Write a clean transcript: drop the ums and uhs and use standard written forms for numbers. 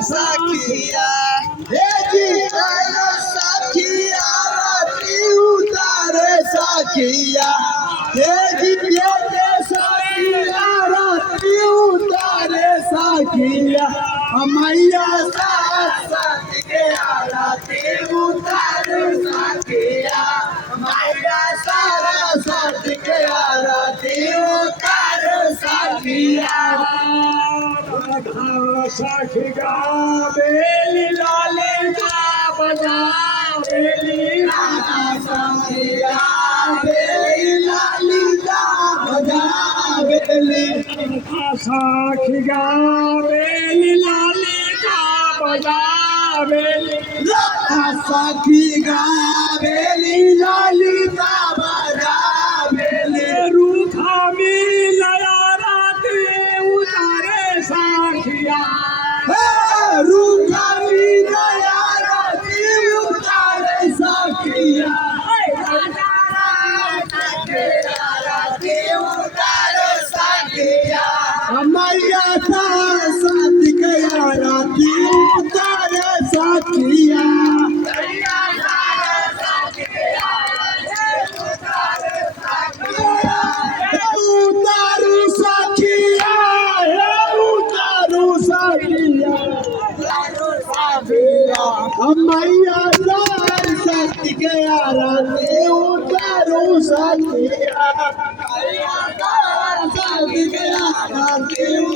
Sakia, Edi China Sakia, Tiutare Sakia, Edi Yete Sakia, Tiutare Sakia, Amaya Sakia, Tiutare Sakia, Amaya Sakia, Tiutare Sakia. Sakiga beli lale ga baja beli Sakia, Beli Lalita, Beli Sakiga beli lale ga baja beli Sakiga, Beli Lalita, Beli रूठा मिलया राते उतारे साखिया Rukami Dayara, Tiutare Sakia, Amaya Satikaya, Tiutare Sakia. Utaru Sakia, Utaru Sakia. Amaya Satikaya, Utaru Sakia.